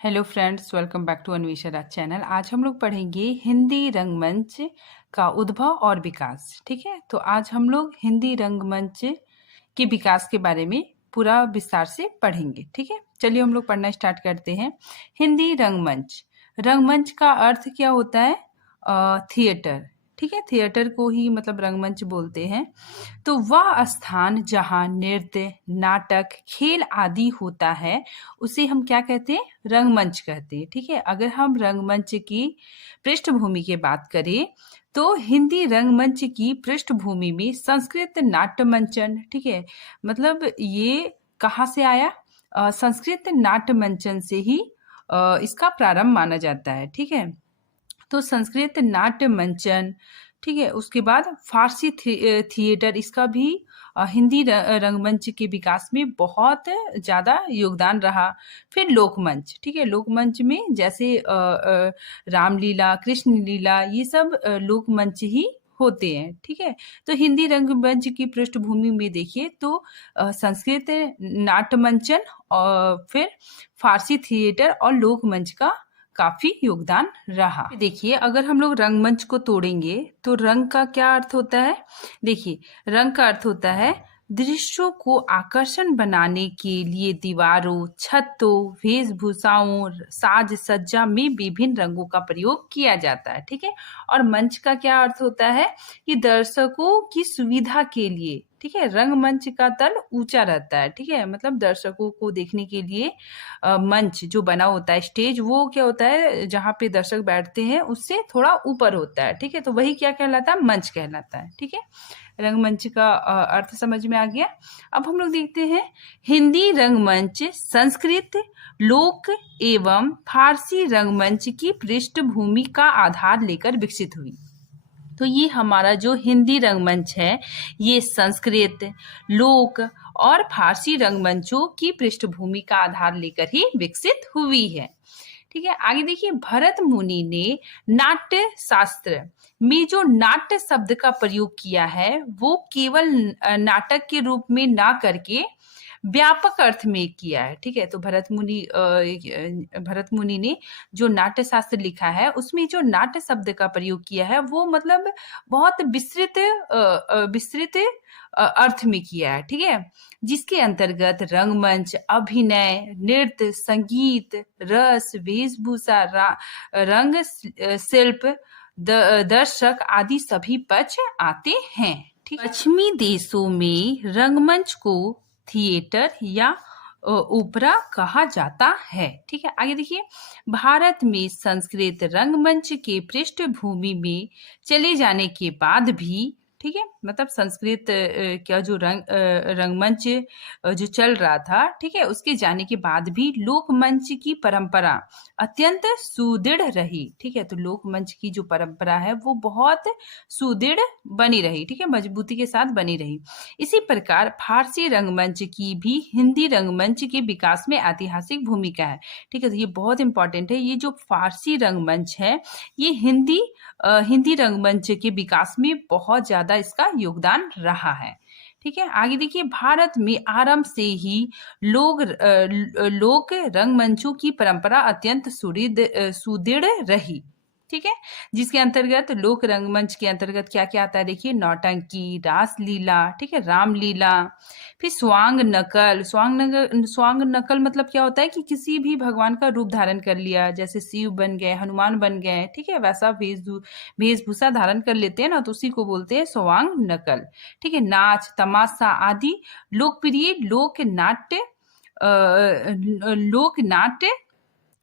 Hello friends, welcome back to Anvesha Raj channel. आज हम लोग पढ़ेंगे हिंदी रंगमंच का उद्भव और विकास। ठीक है, तो आज हम लोग हिंदी रंगमंच के विकास के बारे में पूरा विस्तार से पढ़ेंगे। ठीक है, चलिए हम लोग पढ़ना स्टार्ट करते हैं। हिंदी रंगमंच, रंगमंच का अर्थ क्या होता है? थिएटर। ठीक है, थिएटर को ही मतलब रंगमंच बोलते हैं। तो वह स्थान जहाँ नृत्य, नाटक, खेल आदि होता है उसे हम क्या कहते हैं? रंगमंच कहते हैं। ठीक है, अगर हम रंगमंच की पृष्ठभूमि की बात करें तो हिंदी रंगमंच की पृष्ठभूमि में संस्कृत नाट्य मंचन, ठीक है, मतलब ये कहाँ से आया? संस्कृत नाट्य मंचन से ही इसका प्रारंभ माना जाता है। ठीक है, तो संस्कृत नाट्य मंचन, ठीक है, उसके बाद फारसी थिएटर, इसका भी हिंदी रंगमंच के विकास में बहुत ज़्यादा योगदान रहा। फिर लोकमंच, ठीक है, लोकमंच में जैसे रामलीला, कृष्ण लीला, ये सब लोकमंच ही होते हैं। ठीक है, तो हिंदी रंगमंच की पृष्ठभूमि में देखिए तो संस्कृत नाट्य मंचन और फिर फारसी थिएटर और लोकमंच का काफी योगदान रहा। देखिए, अगर हम लोग रंगमंच को तोड़ेंगे तो रंग का क्या अर्थ होता है? देखिए, रंग का अर्थ होता है दृश्यों को आकर्षण बनाने के लिए दीवारों, छतों, वेशभूषाओं, साज सज्जा में विभिन्न रंगों का प्रयोग किया जाता है। ठीक है, और मंच का क्या अर्थ होता है कि दर्शकों की सुविधा के लिए, ठीक है, रंगमंच का तल ऊंचा रहता है। ठीक है, मतलब दर्शकों को देखने के लिए मंच जो बना होता है, स्टेज, वो क्या होता है जहाँ पे दर्शक बैठते हैं उससे थोड़ा ऊपर होता है। ठीक है, तो वही क्या कहलाता है? मंच कहलाता है। ठीक है, रंगमंच का अर्थ समझ में आ गया। अब हम लोग देखते हैं हिंदी रंगमंच संस्कृत, लोक एवं फारसी रंगमंच की पृष्ठभूमि का आधार लेकर विकसित हुई। तो ये हमारा जो हिंदी रंगमंच है ये संस्कृत, लोक और फारसी रंगमंचों की पृष्ठभूमि का आधार लेकर ही विकसित हुई है। ठीक है, आगे देखिए, भरत मुनि ने नाट्य शास्त्र में जो नाट्य शब्द का प्रयोग किया है वो केवल नाटक के रूप में ना करके व्यापक अर्थ में किया है। ठीक है, तो भरत मुनि ने जो नाट्य शास्त्र लिखा है उसमें जो नाट्य शब्द का प्रयोग किया है वो मतलब बहुत विस्तृत अर्थ में किया है। ठीक है, जिसके अंतर्गत रंगमंच, अभिनय, नृत्य, संगीत, रस, वेशभूषा, रंग शिल्प, दर्शक आदि सभी पक्ष आते हैं। ठीक है, पश्चिमी देशों में रंगमंच को थिएटर या ओपेरा कहा जाता है। ठीक है, आगे देखिए, भारत में संस्कृत रंगमंच के पृष्ठभूमि में चले जाने के बाद भी, ठीक है, मतलब संस्कृत का जो रंगमंच जो चल रहा था, ठीक है, उसके जाने के बाद भी लोकमंच की परंपरा अत्यंत सुदृढ़ रही। ठीक है, तो लोकमंच की जो परंपरा है वो बहुत सुदृढ़ बनी रही। ठीक है, मजबूती के साथ बनी रही। इसी प्रकार फारसी रंगमंच की भी हिंदी रंगमंच के विकास में ऐतिहासिक भूमिका है। ठीक है, तो ये बहुत इंपॉर्टेंट है। ये जो फारसी रंगमंच है ये हिंदी रंगमंच के विकास में बहुत ज्यादा इसका योगदान रहा है। ठीक है, आगे देखिए, भारत में आरंभ से ही लोक रंगमंचों की परंपरा अत्यंत सुदृढ़ रही। ठीक है, जिसके अंतर्गत लोक रंगमंच के अंतर्गत क्या क्या आता है? देखिए, नौटंकी, रासलीला, ठीक है, रामलीला, फिर स्वांग नकल मतलब क्या होता है कि किसी भी भगवान का रूप धारण कर लिया, जैसे शिव बन गए, हनुमान बन गए, ठीक है, वैसा वेशभूषा धारण कर लेते हैं ना, तो उसी को बोलते हैं स्वांग नकल। ठीक है, नाच, तमाशा आदि लोकप्रिय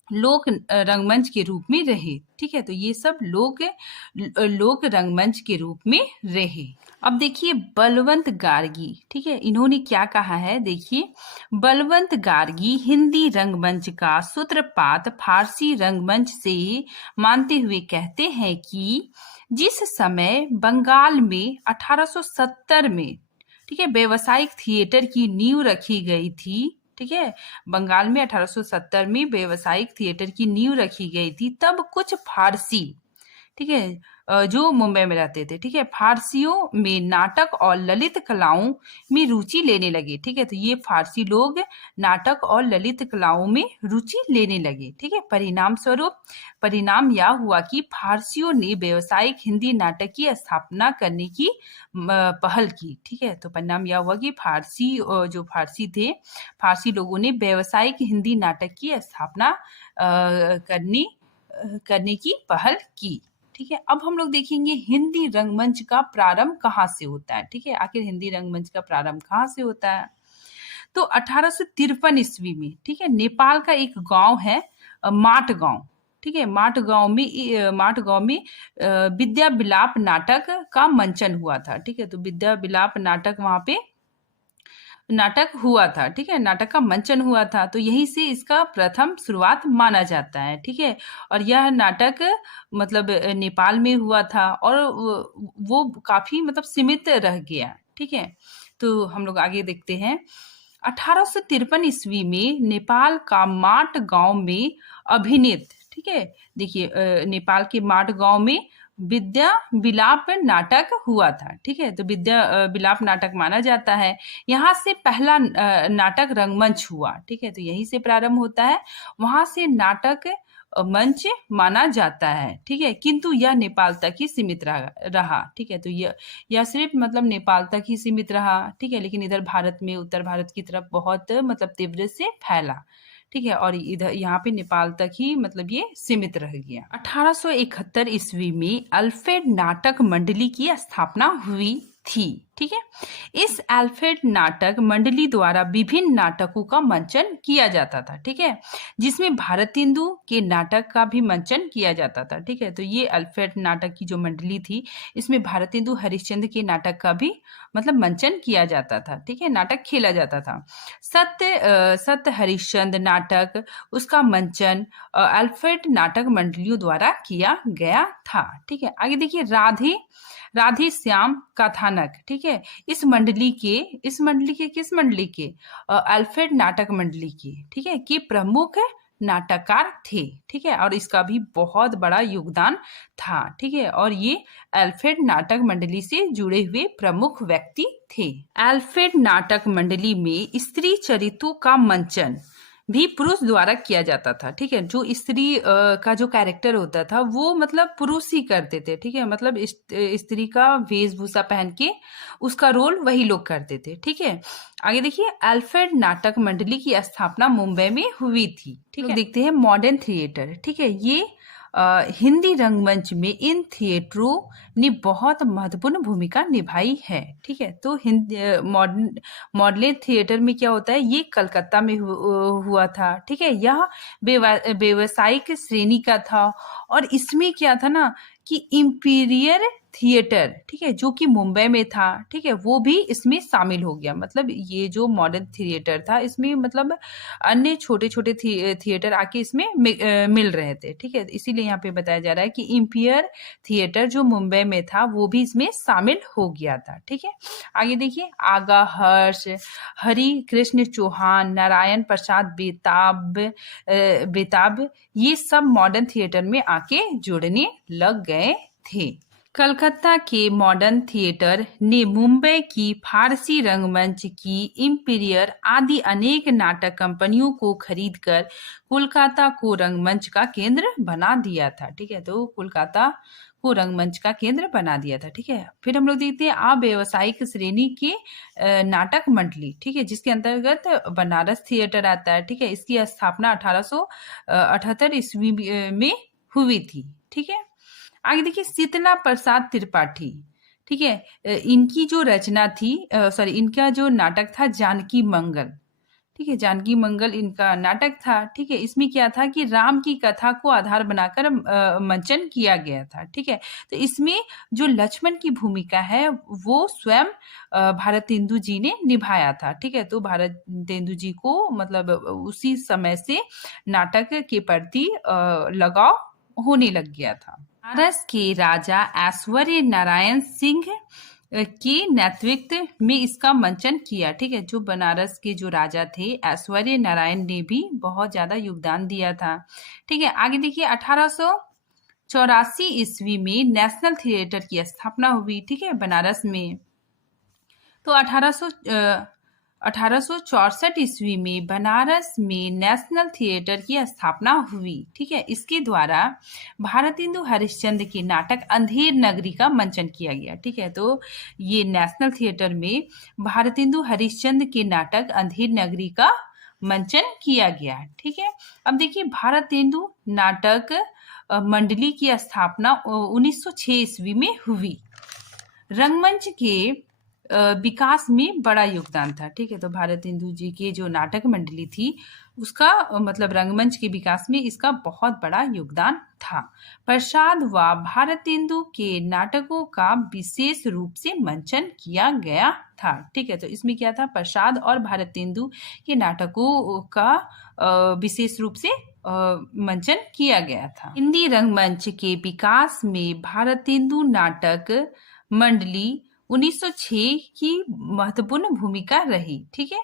लोक रंगमंच के रूप में रहे। ठीक है, तो ये सब लोक रंगमंच के रूप में रहे। अब देखिए, बलवंत गार्गी, ठीक है, इन्होंने क्या कहा है? देखिए, बलवंत गार्गी हिंदी रंगमंच का सूत्रपात फारसी रंगमंच से मानते हुए कहते हैं कि जिस समय बंगाल में 1870 में, ठीक है, व्यावसायिक थिएटर की नींव रखी गई थी, ठीक है, बंगाल में 1870 में व्यावसायिक थिएटर की नींव रखी गई थी, तब कुछ फारसी, ठीक है, जो मुंबई में रहते थे। ठीक है, फारसियों में नाटक और ललित कलाओं में रुचि लेने लगे। ठीक है, तो ये फारसी लोग नाटक और ललित कलाओं में रुचि लेने लगे। ठीक है, परिणाम स्वरूप परिणाम यह हुआ कि फारसियों ने व्यावसायिक हिंदी नाटक की स्थापना करने की पहल की। ठीक है, तो परिणाम यह हुआ कि जो फारसी थे, फारसी लोगों ने व्यावसायिक हिंदी नाटक की स्थापना करने की पहल की। ठीक है, अब हम लोग देखेंगे हिंदी रंगमंच का प्रारंभ कहाँ से होता है। ठीक है, आखिर हिंदी रंगमंच का प्रारंभ कहाँ से होता है। तो 1853 ईस्वी में, ठीक है, नेपाल का एक गांव है माट गांव। ठीक है, माट गांव में विद्या विलाप नाटक का मंचन हुआ था। ठीक है, तो विद्या विलाप नाटक वहां पे नाटक हुआ था। ठीक है, नाटक का मंचन हुआ था, तो यहीं से इसका प्रथम शुरुआत माना जाता है। ठीक है, और यह नाटक मतलब नेपाल में हुआ था और वो काफी मतलब सीमित रह गया। ठीक है, तो हम लोग आगे देखते हैं। 1853 ईस्वी में नेपाल का माट गांव में अभिनीत, ठीक है, देखिए नेपाल के माट गांव में विद्या विलाप नाटक हुआ था। ठीक है, तो विद्या विलाप नाटक माना जाता है। यहाँ से पहला नाटक रंगमंच हुआ। ठीक है, तो यहीं से प्रारंभ होता है, वहां से नाटक मंच माना जाता है। ठीक है, किंतु यह नेपाल तक ही सीमित रहा। ठीक है, तो यह सिर्फ मतलब नेपाल तक ही सीमित रहा। ठीक है, लेकिन इधर भारत में, उत्तर भारत की तरफ बहुत मतलब तीव्र से फैला। ठीक है, और इधर यहाँ पे नेपाल तक ही मतलब ये सीमित रह गया। 1871 ईस्वी में अल्फ्रेड नाटक मंडली की स्थापना हुई थी। ठीक है, इस अल्फ्रेड नाटक मंडली द्वारा विभिन्न नाटकों का मंचन किया जाता था। ठीक है, जिसमें भारतेंदु के नाटक का भी मंचन किया जाता था। ठीक है, तो ये अल्फ्रेड नाटक की जो मंडली थी, इसमें भारतेंदु हरिश्चंद्र के नाटक का भी मतलब मंचन किया जाता था। ठीक है, नाटक खेला जाता था। सत्य हरिश्चंद्र नाटक, उसका मंचन अल्फ्रेड नाटक मंडलियों द्वारा किया गया था। ठीक है, आगे देखिए राधे श्याम कथानक। ठीक है, किस मंडली के अल्फ्रेड नाटक मंडली के, ठीक है, के प्रमुख नाटककार थे। ठीक है, और इसका भी बहुत बड़ा योगदान था। ठीक है, और ये अल्फ्रेड नाटक मंडली से जुड़े हुए प्रमुख व्यक्ति थे। अल्फ्रेड नाटक मंडली में स्त्री चरित्रों का मंचन भी पुरुष द्वारा किया जाता था। ठीक है, जो स्त्री का जो कैरेक्टर होता था वो मतलब पुरुष ही करते थे। ठीक है, मतलब स्त्री का वेशभूषा पहन के उसका रोल वही लोग करते थे। ठीक है, आगे देखिए अल्फ्रेड नाटक मंडली की स्थापना मुंबई में हुई थी। ठीक है, देखते हैं मॉडर्न थिएटर। ठीक है, ये हिंदी रंगमंच में इन थिएटरों ने बहुत महत्वपूर्ण भूमिका निभाई है। ठीक है, तो मॉडर्न थिएटर में क्या होता है, ये कलकत्ता में हुआ था। ठीक है, यह व्यावसायिक श्रेणी का था और इसमें क्या था ना कि इंपीरियल थिएटर, ठीक है, जो कि मुंबई में था। ठीक है, वो भी इसमें शामिल हो गया। मतलब ये जो मॉडर्न थिएटर था, इसमें मतलब अन्य छोटे छोटे थिएटर आके इसमें मिल रहे थे। ठीक है, इसीलिए यहाँ पे बताया जा रहा है कि इंपीरियल थिएटर जो मुंबई में था वो भी इसमें शामिल हो गया था। ठीक है, आगे देखिए आगा हर्ष, हरि कृष्ण चौहान, नारायण प्रसाद बेताब, ये सब मॉडर्न थिएटर में आके जुड़ने लग गए थे। कलकत्ता के मॉडर्न थिएटर ने मुंबई की फारसी रंगमंच की इंपीरियल आदि अनेक नाटक कंपनियों को खरीदकर कोलकाता को रंगमंच का केंद्र बना दिया था। ठीक है, तो कोलकाता को रंगमंच का केंद्र बना दिया था। ठीक है, फिर हम लोग देखते हैं अव्यावसायिक श्रेणी के नाटक मंडली। ठीक है, जिसके अंतर्गत बनारस थिएटर आता है। ठीक है, इसकी स्थापना 1878 ईस्वी में हुई थी। ठीक है, आगे देखिए शीतला प्रसाद त्रिपाठी। ठीक है, इनकी जो रचना थी इनका जो नाटक था जानकी मंगल। ठीक है, जानकी मंगल इनका नाटक था। ठीक है, इसमें क्या था कि राम की कथा को आधार बनाकर मंचन किया गया था। ठीक है, तो इसमें जो लक्ष्मण की भूमिका है वो स्वयं भारतेंदु जी ने निभाया था। ठीक है, तो भारतेंदु जी को मतलब उसी समय से नाटक के प्रति लगाव होने लग गया था। बनारस के राजा ऐश्वर्य नारायण सिंह के नेतृत्व में इसका मंचन किया। ठीक है, जो बनारस के जो राजा थे ऐश्वर्य नारायण ने भी बहुत ज्यादा योगदान दिया था। ठीक है, आगे देखिए ईस्वी में नेशनल थिएटर की स्थापना हुई, ठीक है, बनारस में। तो 1864 ईस्वी में बनारस में नेशनल थिएटर की स्थापना हुई, ठीक है। इसके द्वारा भारतेंदु हरिश्चंद्र के नाटक अंधेर नगरी का मंचन किया गया, ठीक है। तो ये नेशनल थिएटर में भारतेंदु हरिश्चंद्र के नाटक अंधेर नगरी का मंचन किया गया, ठीक है। अब देखिए, भारतेंदु नाटक मंडली की स्थापना 1906 ईस्वी में हुई। रंगमंच के विकास में बड़ा योगदान था, ठीक है। तो भारतेंदु जी के जो नाटक मंडली थी उसका मतलब रंगमंच के विकास में इसका बहुत बड़ा योगदान था। प्रसाद व भारतेंदु के नाटकों का विशेष रूप से मंचन किया गया था, ठीक है। तो इसमें क्या था, प्रसाद और भारतेंदु के नाटकों का विशेष रूप से मंचन किया गया था। हिंदी रंगमंच के विकास में भारतेंदु नाटक मंडली 1906 की महत्वपूर्ण भूमिका रही, ठीक है।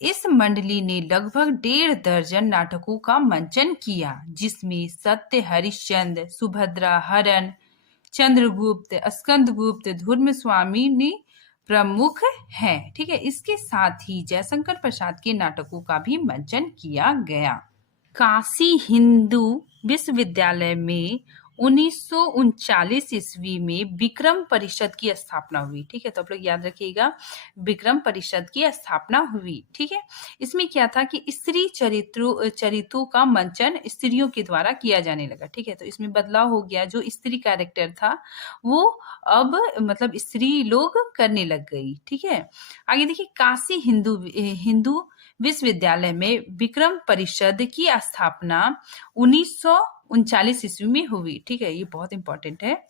इस मंडली ने लगभग 1.5 दर्जन नाटकों का मंचन किया, जिसमें सत्य हरिश्चंद्र, सुभद्रा हरण, चंद्रगुप्त, स्कंदगुप्त, धर्मस्वामी ने प्रमुख है, ठीक है। इसके साथ ही जयशंकर प्रसाद के नाटकों का भी मंचन किया गया। काशी हिंदू विश्वविद्यालय में 1939 ईस्वी में विक्रम परिषद की स्थापना हुई, ठीक है। तो आप लोग याद रखिएगा, विक्रम परिषद की स्थापना हुई, ठीक है। इसमें क्या था कि स्त्री चरित्रों का मंचन स्त्रियों के द्वारा किया जाने लगा, ठीक है। तो इसमें बदलाव हो गया, जो स्त्री कैरेक्टर था वो अब मतलब स्त्री लोग करने लग गई, ठीक है। आगे देखिए, काशी हिंदू विश्वविद्यालय में विक्रम परिषद की स्थापना 1939 ईस्वी में हुई, ठीक है। ये बहुत इंपॉर्टेंट है,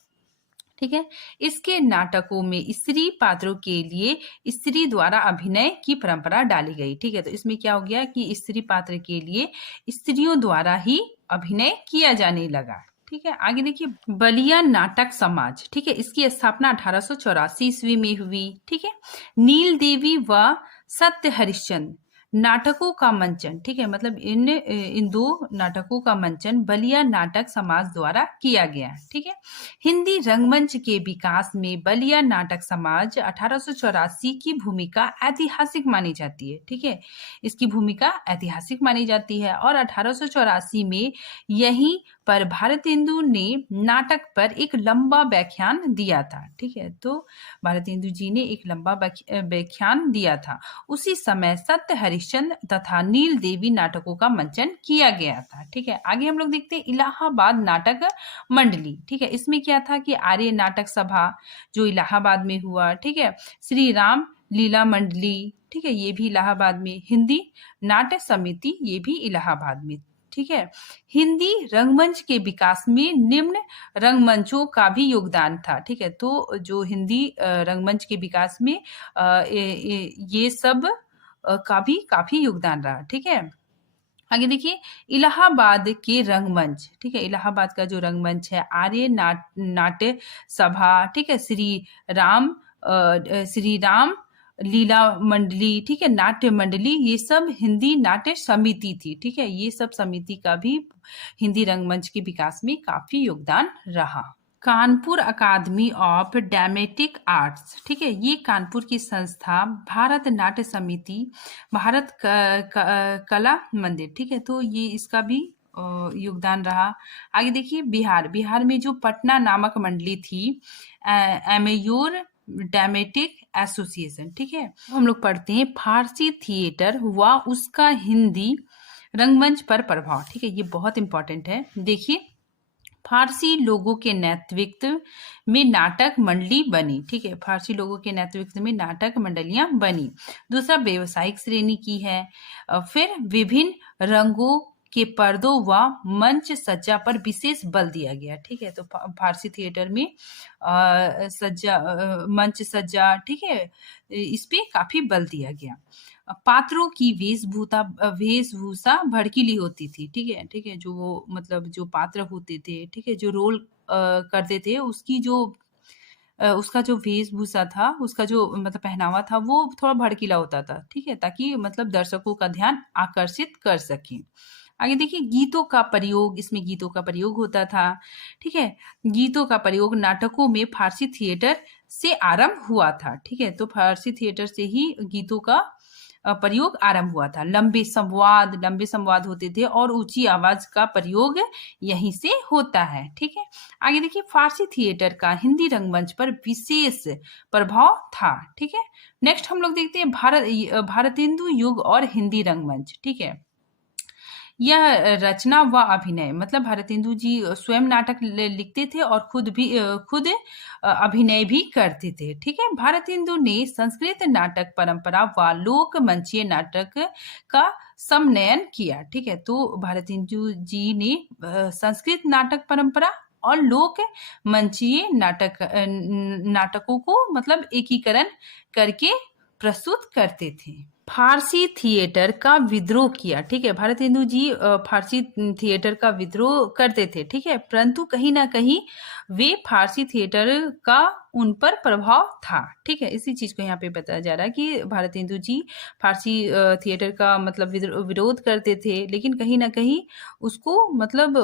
ठीक है। इसके नाटकों में स्त्री पात्रों के लिए स्त्री द्वारा अभिनय की परंपरा डाली गई, ठीक है। तो इसमें क्या हो गया कि स्त्री पात्र के लिए स्त्रियों द्वारा ही अभिनय किया जाने लगा, ठीक है। आगे देखिए, बलिया नाटक समाज, ठीक है। इसकी स्थापना 1884 ईस्वी में हुई, ठीक है। नील देवी व सत्य हरिश्चंद्र नाटकों का मंचन, ठीक है, मतलब इन दो नाटकों का मंचन बलिया नाटक समाज द्वारा किया गया, ठीक है। हिंदी रंगमंच के विकास में बलिया नाटक समाज 1884 की भूमिका ऐतिहासिक मानी जाती है, ठीक है। इसकी भूमिका ऐतिहासिक मानी जाती है और 1884 में यहीं पर भारतेंदु ने नाटक पर एक लंबा व्याख्यान दिया था, ठीक है। तो भारतेंदु जी ने एक लंबा व्याख्यान दिया था। उसी समय सत्य हरिश्चंद्र तथा नील देवी नाटकों का मंचन किया गया था, ठीक है। आगे हम लोग देखते हैं इलाहाबाद नाटक मंडली, ठीक है। इसमें क्या था कि आर्य नाटक सभा जो इलाहाबाद में हुआ, ठीक है। श्री राम लीला मंडली, ठीक है, ये भी इलाहाबाद में। हिंदी नाट्य समिति, ये भी इलाहाबाद में, ठीक है। हिंदी रंगमंच के विकास में निम्न रंगमंचों का भी योगदान था, ठीक है। तो जो हिंदी रंगमंच के विकास में ये सब का भी काफी योगदान रहा, ठीक है। आगे देखिए, इलाहाबाद के रंगमंच, ठीक है। इलाहाबाद का जो रंगमंच है, आर्य नाट्य सभा, ठीक है, श्री राम लीला मंडली, ठीक है, नाट्य मंडली, ये सब हिंदी नाट्य समिति थी, ठीक है। ये सब समिति का भी हिंदी रंगमंच के विकास में काफी योगदान रहा। कानपुर अकादमी ऑफ ड्रामेटिक आर्ट्स, ठीक है, ये कानपुर की संस्था, भारत नाट्य समिति, भारत कला मंदिर, ठीक है। तो ये इसका भी योगदान रहा। आगे देखिए, बिहार में जो पटना नामक मंडली थी, एमेयोर ड्रामेटिक एसोसिएशन, ठीक है। हम लोग पढ़ते हैं फारसी थिएटर हुआ उसका हिंदी रंगमंच पर प्रभाव, ठीक है। ये बहुत इंपॉर्टेंट है। देखिए, फारसी लोगों के नेतृत्व में नाटक मंडली बनी, ठीक है। फारसी लोगों के नेतृत्व में नाटक मंडलियां बनी। दूसरा, व्यवसायिक श्रेणी की है। फिर विभिन्न रंगों के पर्दों व मंच सज्जा पर विशेष बल दिया गया, ठीक है। तो फारसी थिएटर में मंच सज्जा, ठीक है, इस पे काफी बल दिया गया। पात्रों की वेशभूषा भड़कीली होती थी, ठीक है, जो वो मतलब जो पात्र होते थे, ठीक है, जो रोल करते थे, उसका जो वेशभूषा था, उसका जो मतलब पहनावा था, वो थोड़ा भड़कीला होता था, ठीक है, ताकि मतलब दर्शकों का ध्यान आकर्षित कर सके। आगे देखिए गीतों का प्रयोग, इसमें गीतों का प्रयोग होता था। ठीक है, गीतों का प्रयोग नाटकों में फारसी थिएटर से आरंभ हुआ था। ठीक है, तो फारसी थिएटर से ही गीतों का प्रयोग आरंभ हुआ था। लंबे संवाद होते थे और ऊंची आवाज का प्रयोग यहीं से होता है। ठीक है, आगे देखिए फारसी थिएटर का हिंदी रंगमंच पर विशेष प्रभाव था। ठीक है, नेक्स्ट हम लोग देखते हैं भारतेंदु युग और हिंदी रंगमंच। ठीक है, यह रचना व अभिनय, मतलब भारतेंदु जी स्वयं नाटक लिखते थे और खुद अभिनय भी करते थे। ठीक है, भारतेंदु ने संस्कृत नाटक परंपरा व लोक मंचीय नाटक का समन्वयन किया। ठीक है, तो भारतेंदु जी ने संस्कृत नाटक परंपरा और लोक मंचीय नाटकों को मतलब एकीकरण करके प्रस्तुत करते थे। फारसी थिएटर का विद्रोह किया। ठीक है, भारतेंदु जी फारसी थिएटर का विद्रोह करते थे। ठीक है, परंतु कहीं ना कहीं वे फारसी थिएटर का उन पर प्रभाव था। ठीक है, इसी चीज को यहाँ पे बताया जा रहा है कि भारतेंदु जी फारसी थिएटर का मतलब विरोध करते थे, लेकिन कहीं ना कहीं उसको मतलब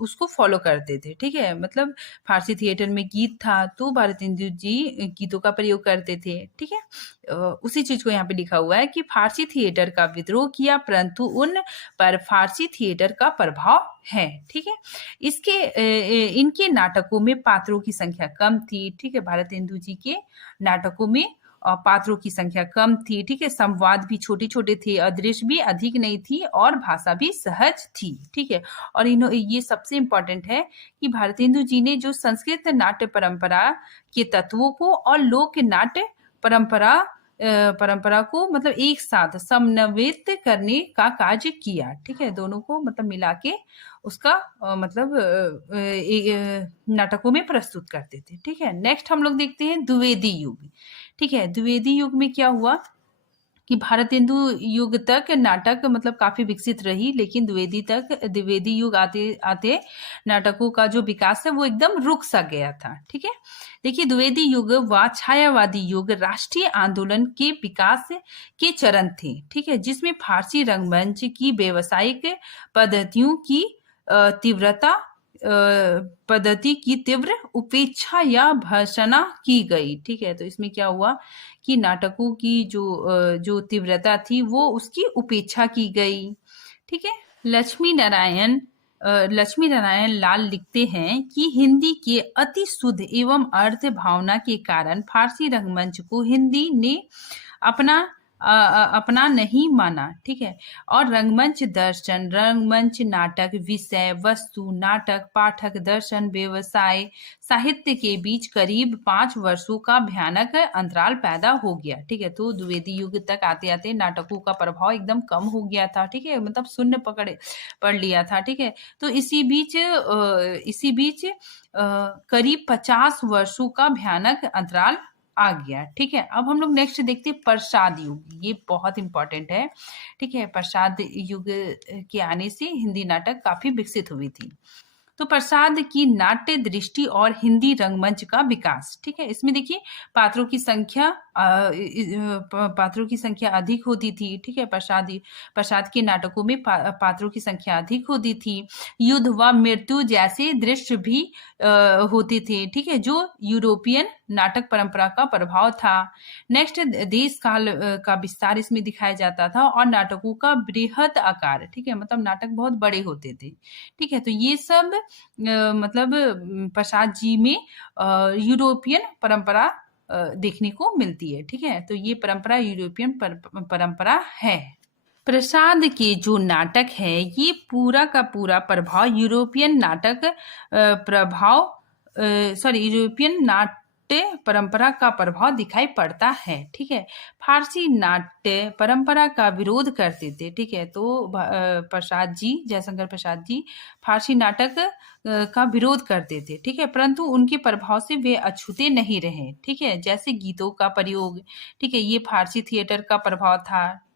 उसको फॉलो करते थे। ठीक है, मतलब फारसी थिएटर में गीत था तो भारतेंदु जी गीतों का प्रयोग करते थे। ठीक है, उसी चीज को यहाँ पे लिखा हुआ है कि फारसी थिएटर का विद्रोह किया परंतु उन पर फारसी थिएटर का प्रभाव है। ठीक है, इनके नाटकों में पात्रों की संख्या कम थी। ठीक है, भारतेंदु जी के नाटकों में पात्रों की संख्या कम थी। ठीक है, संवाद भी छोटे छोटे थे, दृश्य भी अधिक नहीं थी और भाषा भी सहज थी। ठीक है, और ये सबसे इम्पोर्टेंट है कि भारतेंदु जी ने जो संस्कृत नाट्य परंपरा के तत्वों को और लोक नाट्य परंपरा को मतलब एक साथ समन्वित करने का कार्य किया। ठीक है, दोनों को मतलब मिला के उसका मतलब नाटकों में प्रस्तुत करते थे। ठीक है, नेक्स्ट हम लोग देखते हैं द्विवेदी युग। ठीक है, द्विवेदी युग में क्या हुआ कि भारतेंदु युग तक नाटक मतलब काफी विकसित रही, लेकिन द्विवेदी युग आते आते नाटकों का जो विकास है वो एकदम रुक सा गया था। ठीक है, देखिए द्विवेदी युग व छायावादी युग राष्ट्रीय आंदोलन के विकास के चरण थे। ठीक है, जिसमें फारसी रंगमंच की व्यावसायिक पद्धतियों की तीव्रता पद्धति की तीव्र उपेक्षा या भर्त्सना की गई। ठीक है, तो इसमें क्या हुआ कि नाटकों की जो तीव्रता थी वो उसकी उपेक्षा की गई। ठीक है, लक्ष्मी नारायण लाल लिखते हैं कि हिंदी के अति शुद्ध एवं अर्थ भावना के कारण फारसी रंगमंच को हिंदी ने अपना नहीं माना। ठीक है, और रंगमंच दर्शन, रंगमंच नाटक विषय वस्तु, नाटक पाठक, दर्शन व्यवसाय साहित्य के बीच करीब 5 वर्षों का भयानक अंतराल पैदा हो गया। ठीक है, तो द्विवेदी युग तक आते आते नाटकों का प्रभाव एकदम कम हो गया था। ठीक है, मतलब शून्य पड़ लिया था। ठीक है, तो इसी बीच करीब 50 वर्षों का भयानक अंतराल आ गया। ठीक है, अब हम लोग नेक्स्ट देखते हैं प्रसाद युग। ये बहुत इंपॉर्टेंट है। ठीक है, प्रसाद युग के आने से हिंदी नाटक काफी विकसित हुई थी। तो प्रसाद की नाट्य दृष्टि और हिंदी रंगमंच का विकास। ठीक है, इसमें देखिए पात्रों की संख्या अधिक होती थी। ठीक है, प्रसाद के नाटकों में पात्रों की संख्या अधिक होती थी। युद्ध व मृत्यु जैसे दृश्य भी होते थे। ठीक है, जो यूरोपियन नाटक परंपरा का प्रभाव था। नेक्स्ट देश काल का विस्तार इसमें दिखाया जाता था और नाटकों का बृहत आकार। ठीक है, मतलब नाटक बहुत बड़े होते थे। ठीक है, तो ये सब मतलब प्रसाद जी में यूरोपियन परंपरा देखने को मिलती है। ठीक है, तो ये परंपरा यूरोपियन परंपरा है। प्रसाद के जो नाटक है ये पूरा का पूरा प्रभाव यूरोपियन नाट्य परंपरा का प्रभाव दिखाई पड़ता है। ठीक है, फारसी नाट्य परंपरा का विरोध करते थे। ठीक है, तो जयशंकर प्रसाद जी फारसी नाटक का विरोध करते थे। ठीक है, परंतु उनके प्रभाव से वे अछूते नहीं रहे। ठीक है, जैसे गीतों का प्रयोग। ठीक है, ये फारसी थिएटर का प्रभाव था।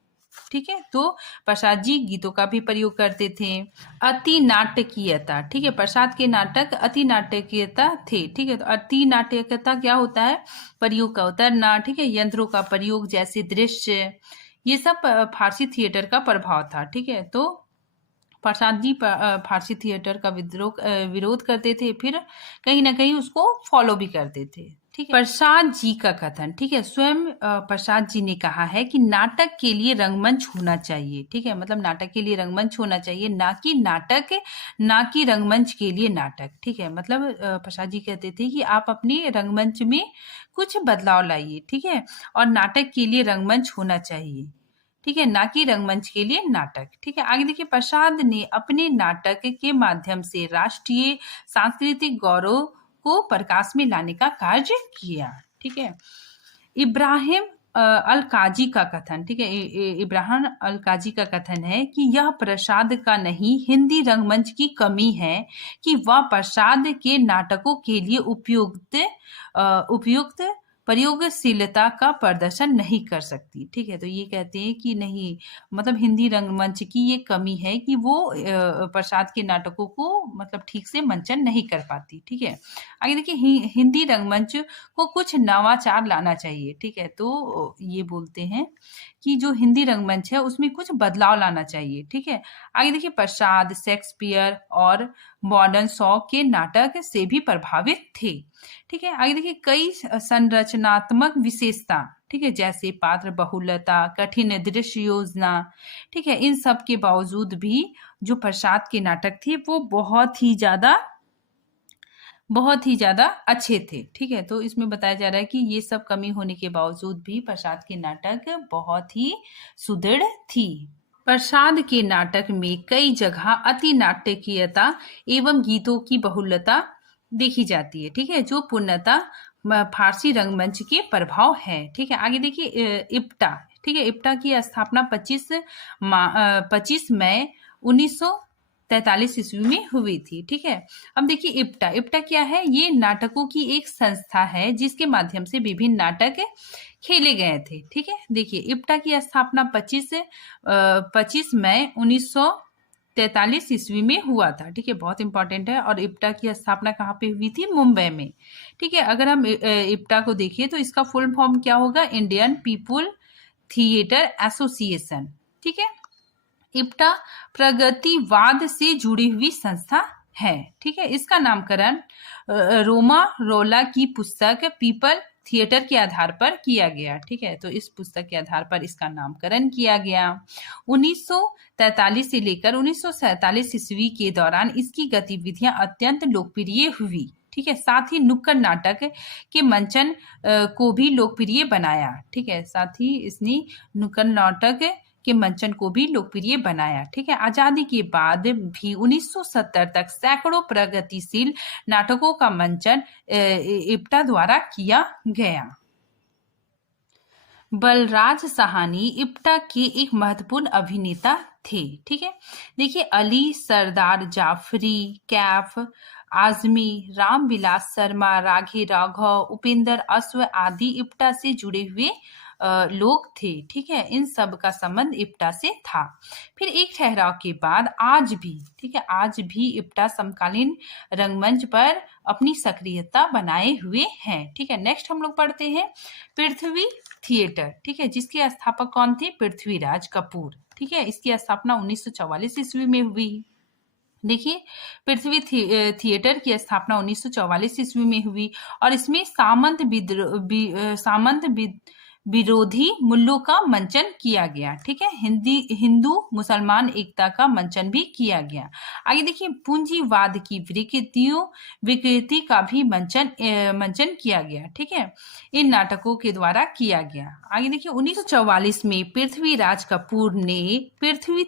ठीक है, तो प्रसाद जी गीतों का भी प्रयोग करते थे। अति नाटकीयता। ठीक है, प्रसाद के नाटक अति नाटकीयता थे। ठीक है, तो अति नाटकीयता क्या होता है? प्रयोग का उतरना। ठीक है, यंत्रों का प्रयोग जैसे दृश्य, ये सब फारसी थिएटर का प्रभाव था। ठीक है, तो प्रसाद जी फारसी थिएटर का विरोध करते थे, फिर कहीं ना कहीं उसको फॉलो भी करते थे। ठीक है, प्रसाद जी का कथन, ठीक है, स्वयं प्रसाद जी ने कहा है कि नाटक के लिए रंगमंच होना चाहिए। ठीक है, मतलब नाटक के लिए रंगमंच होना चाहिए, ना कि रंगमंच के लिए नाटक। ठीक है, मतलब प्रसाद जी कहते थे कि आप अपने रंगमंच में कुछ बदलाव लाइए। ठीक है, और नाटक के लिए रंगमंच होना चाहिए। ठीक है, ना कि रंगमंच के लिए नाटक। ठीक है, आगे देखिए, प्रसाद ने अपने नाटक के माध्यम से राष्ट्रीय सांस्कृतिक गौरव को प्रकाश में लाने का कार्य किया। ठीक है, इब्राहिम अल काजी का कथन, ठीक है, इब्राहिम अल काजी का कथन है कि यह प्रसाद का नहीं, हिंदी रंगमंच की कमी है कि वह प्रसाद के नाटकों के लिए उपयुक्त प्रयोगशीलता का प्रदर्शन नहीं कर सकती। ठीक है, तो ये कहते हैं कि नहीं, मतलब हिंदी रंगमंच की ये कमी है कि वो प्रसाद के नाटकों को मतलब ठीक से मंचन नहीं कर पाती। ठीक है, आगे देखिए, हिंदी रंगमंच को कुछ नवाचार लाना चाहिए। ठीक है, तो ये बोलते हैं कि जो हिंदी रंगमंच है उसमें कुछ बदलाव लाना चाहिए। ठीक है, आगे देखिए, प्रसाद शेक्सपियर और मॉडर्न शॉ के नाटक से भी प्रभावित थे। ठीक है, आगे देखिए, कई संरचनात्मक विशेषता, ठीक है, जैसे पात्र बहुलता, कठिन दृश्य योजना, ठीक है, इन सब के बावजूद भी जो प्रसाद के नाटक थे वो बहुत ही ज्यादा अच्छे थे। ठीक है, तो इसमें बताया जा रहा है कि ये सब कमी होने के बावजूद भी प्रसाद के नाटक बहुत ही सुदृढ़ थी। प्रसाद के नाटक में कई जगह अति नाटकीयता एवं गीतों की बहुलता देखी जाती है। ठीक है, जो पूर्णतः फारसी रंगमंच के प्रभाव है। ठीक है, आगे देखिए, इप्टा, ठीक है, इप्टा की स्थापना 25 मई 1943 ईस्वी में हुई थी। ठीक है, अब देखिए, इप्टा क्या है? ये नाटकों की एक संस्था है जिसके माध्यम से विभिन्न नाटक खेले गए थे। ठीक है, देखिए, इप्टा की स्थापना 25 मई 1943 ईस्वी में हुआ था। ठीक है, बहुत इंपॉर्टेंट है। और इप्टा की स्थापना कहाँ पे हुई थी? मुंबई में। ठीक है, अगर हम इप्टा को देखिए तो इसका फुल फॉर्म क्या होगा? Indian people theatre association. ठीक है, इप्टा प्रगतिवाद से जुड़ी हुई संस्था है। ठीक है, इसका नामकरण रोमा रोला की पुस्तक पीपल थिएटर के आधार पर किया गया। ठीक है, तो इस पुस्तक के आधार पर इसका नामकरण किया गया। 1943 से लेकर 1947 ईस्वी के दौरान इसकी गतिविधियां अत्यंत लोकप्रिय हुई। ठीक है, साथ ही नुक्कड़ नाटक के मंचन को भी लोकप्रिय बनाया। ठीक है, साथ ही इसने नुक्कड़ नाटक के मंचन को भी लोकप्रिय बनाया। ठीक है, आजादी के बाद भी 1970 तक सैकड़ों प्रगतिशील नाटकों का मंचन इप्टा द्वारा किया गया। बलराज साहनी इप्टा के एक महत्वपूर्ण अभिनेता थे। ठीक है, देखिए, अली सरदार जाफरी, कैफ आजमी, रामविलास शर्मा, राघे राघव, उपेंद्र अश्व आदि इप्टा से जुड़े हुए लोग थे। ठीक है, इन सब का संबंध इप्टा से था। फिर एक ठहराव के बाद आज भी, ठीक है, आज भी इप्टा समकालीन रंगमंच पर अपनी सक्रियता बनाए हुए हैं। ठीक है, नेक्स्ट हम लोग पढ़ते हैं पृथ्वी थिएटर। ठीक है, जिसके स्थापक कौन थे? पृथ्वीराज कपूर। ठीक है, इसकी स्थापना 1944 ईस्वी में हुई। देखिए, पृथ्वी थिएटर की स्थापना 1944 ईस्वी में हुई और इसमें सामंत विरोधी मूल्यों का मंचन किया गया। ठीक है, हिंदू मुसलमान एकता का मंचन भी किया गया। आगे देखिए, पूंजीवाद की विकृति का भी मंचन किया गया। ठीक है, इन नाटकों के द्वारा किया गया। आगे देखिए, 1944 में पृथ्वीराज कपूर ने पृथ्वी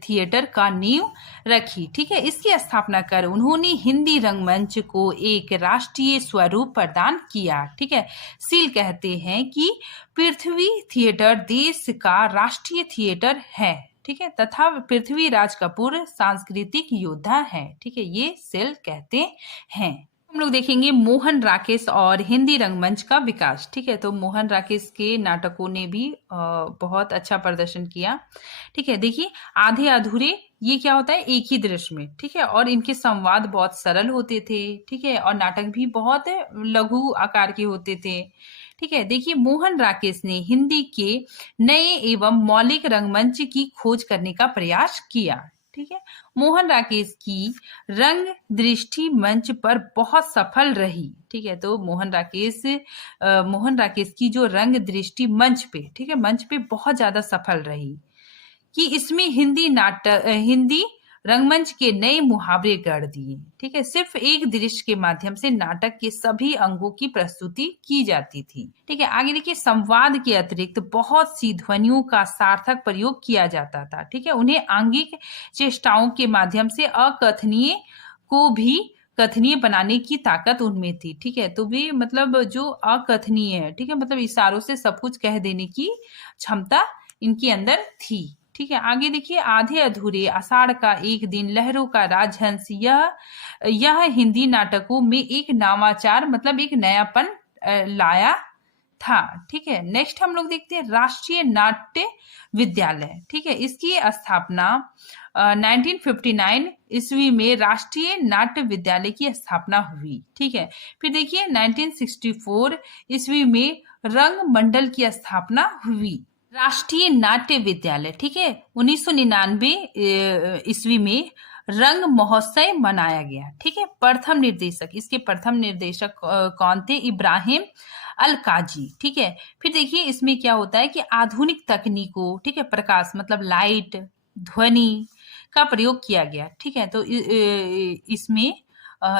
थिएटर का नींव रखी। ठीक है, इसकी स्थापना कर उन्होंने हिंदी रंगमंच को एक राष्ट्रीय स्वरूप प्रदान किया। ठीक है, सील कहते हैं कि पृथ्वी थिएटर देश का राष्ट्रीय थिएटर है। ठीक है, तथा पृथ्वीराज कपूर सांस्कृतिक योद्धा है। ठीक है, ये सेल कहते हैं। हम लोग देखेंगे मोहन राकेश और हिंदी रंगमंच का विकास। ठीक है, तो मोहन राकेश के नाटकों ने भी बहुत अच्छा प्रदर्शन किया। ठीक है, देखिए, आधे अधूरे ये क्या होता है? एक ही दृश्य में। ठीक है, और इनके संवाद बहुत सरल होते थे। ठीक है, और नाटक भी बहुत लघु आकार के होते थे। ठीक है, देखिए, मोहन राकेश ने हिंदी के नए एवं मौलिक रंगमंच की खोज करने का प्रयास किया। ठीक है। मोहन राकेश की रंग दृष्टि मंच पर बहुत सफल रही, ठीक है। तो मोहन राकेश की जो रंग दृष्टि मंच पे, ठीक है, मंच पे बहुत ज्यादा सफल रही कि इसमें हिंदी रंगमंच के नए मुहावरे गढ़ दिए, ठीक है। सिर्फ एक दृश्य के माध्यम से नाटक के सभी अंगों की प्रस्तुति की जाती थी, ठीक है। आगे देखिए, संवाद के अतिरिक्त बहुत सी ध्वनियों का सार्थक प्रयोग किया जाता था, ठीक है। उन्हें आंगिक चेष्टाओं के माध्यम से अकथनीय को भी कथनीय बनाने की ताकत उनमें थी, ठीक है। तो भी मतलब जो अकथनीय है, ठीक है, मतलब इशारों से सब कुछ कह देने की क्षमता इनके अंदर थी, ठीक है। आगे देखिए, आधे अधूरे, आषाढ़ का एक दिन, लहरों का राजहंस, यह हिंदी नाटकों में एक नवाचार मतलब एक नयापन लाया था, ठीक है। नेक्स्ट हम लोग देखते हैं राष्ट्रीय नाट्य विद्यालय, ठीक है। इसकी स्थापना 1959 ईस्वी में राष्ट्रीय नाट्य विद्यालय की स्थापना हुई, ठीक है। फिर देखिए 1964 ईस्वी में रंग मंडल की स्थापना हुई। राष्ट्रीय नाट्य विद्यालय, ठीक है, 1999 ईस्वी में रंग महोत्सव मनाया गया, ठीक है। इसके प्रथम निर्देशक कौन थे? इब्राहिम अल काजी, ठीक है। फिर देखिए इसमें क्या होता है कि आधुनिक तकनीकों, ठीक है, प्रकाश मतलब लाइट, ध्वनि का प्रयोग किया गया, ठीक है। तो इसमें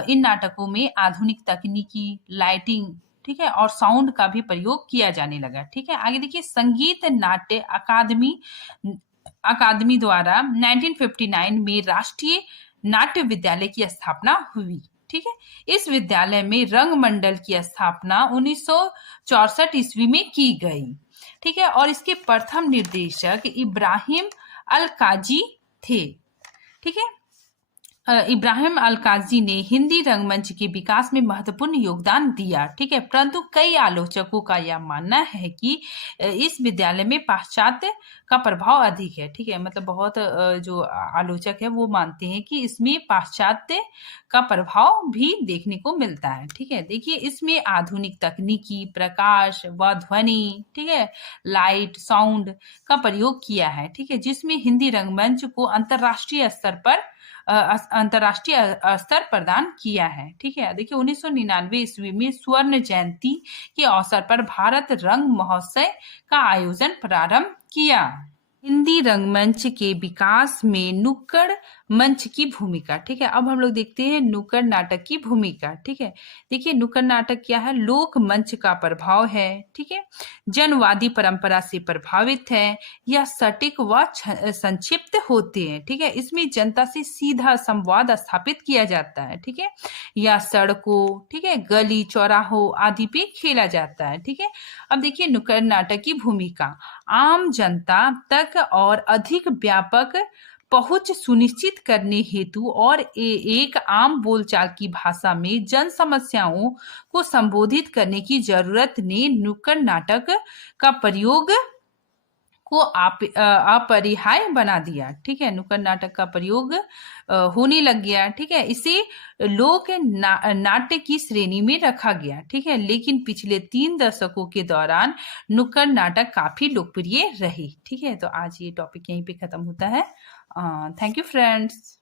इन नाटकों में आधुनिक तकनीकी, लाइटिंग, ठीक है, और साउंड का भी प्रयोग किया जाने लगा, ठीक है। आगे देखिए, संगीत नाट्य अकादमी द्वारा 1959 में राष्ट्रीय नाट्य विद्यालय की स्थापना हुई, ठीक है। इस विद्यालय में रंग मंडल की स्थापना 1964 ईस्वी में की गई, ठीक है, और इसके प्रथम निर्देशक इब्राहिम अल काजी थे, ठीक है। इब्राहिम अल काजी ने हिंदी रंगमंच के विकास में महत्वपूर्ण योगदान दिया, ठीक है। परंतु कई आलोचकों का यह मानना है कि इस विद्यालय में पाश्चात्य का प्रभाव अधिक है, ठीक है। मतलब बहुत जो आलोचक है वो मानते हैं कि इसमें पाश्चात्य का प्रभाव भी देखने को मिलता है, ठीक है। देखिए इसमें आधुनिक तकनीकी, प्रकाश व ध्वनि, ठीक है, लाइट, साउंड का प्रयोग किया है, ठीक है, जिसमें हिंदी रंगमंच को अंतरराष्ट्रीय स्तर प्रदान किया है, ठीक है। देखिए 1999 ईस्वी में स्वर्ण जयंती के अवसर पर भारत रंग महोत्सव का आयोजन प्रारंभ किया। हिंदी रंगमंच के विकास में नुक्कड़ मंच की भूमिका, ठीक है। अब हम लोग देखते हैं नुक्कड़ नाटक की भूमिका, ठीक है। देखिए नुक्कड़ नाटक क्या है? लोक मंच का प्रभाव है, ठीक है, जनवादी परंपरा से प्रभावित है, यह सटीक व संक्षिप्त होते हैं, ठीक है। इसमें जनता से सीधा संवाद स्थापित किया जाता है, ठीक है, या सड़कों, ठीक है, गली चौराहों आदि पे खेला जाता है, ठीक है। अब देखिए नुक्कड़ नाटक की भूमिका, आम जनता तक और अधिक व्यापक पहुंच सुनिश्चित करने हेतु और एक आम बोलचाल की भाषा में जन समस्याओं को संबोधित करने की जरूरत ने नुक्कड़ नाटक का प्रयोग को अपरिहार्य बना दिया, ठीक है। नुक्कड़ नाटक का प्रयोग होने लग गया, ठीक है। इसे लोक नाट्य की श्रेणी में रखा गया, ठीक है। लेकिन पिछले 3 दशकों के दौरान नुक्कड़ नाटक काफी लोकप्रिय रहे, ठीक है। तो आज ये टॉपिक यहीं पे खत्म होता है। Thank you friends.